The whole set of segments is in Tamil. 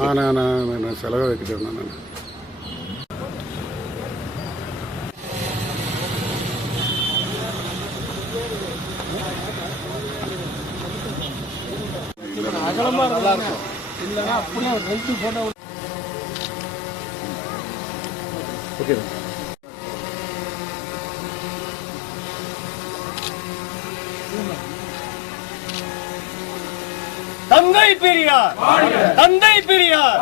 நான் நான் செலவு வைக்கிட்டேன் நான். அகலமா நல்லா இருக்கும் இல்லைன்னா அப்படியே ரெண்டு போட்டோ ஓகே. தந்தை பெரியார். தந்தை பெரியார்.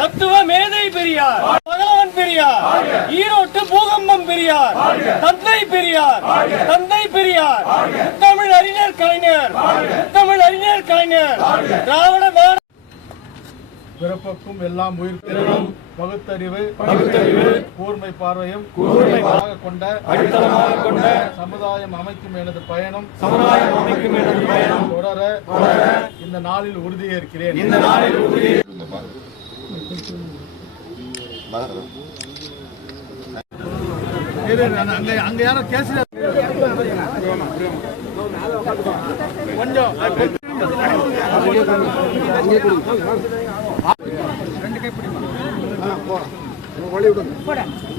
தத்துவ மேதை பெரியார். பகலவன் பெரியார். ஈரோட்டு பூகம்பம் பெரியார். தந்தை பெரியார். தந்தை பெரியார். தமிழ் அறிஞர் கலைஞர். தமிழ் அறிஞர் கலைஞர். திராவிட பிறப்புக்கும் எல்லாம் உயிர் பகுத்தறிவு பகுத்தறிவு கூர்மை பார்வையும் கூர்மையாக கொண்ட அடித்தளமாக கொண்ட சமுதாயம் அமைக்கும் எனது பயணம் சமுதாயம் அமைக்கும் எனது பயணம் தொடர தொடர இந்த நாளில் உறுதியேற்கிறேன். இந்த நாளில் அங்க அங்க யாரும் கேசரி கொஞ்சம் வழி விடுங்க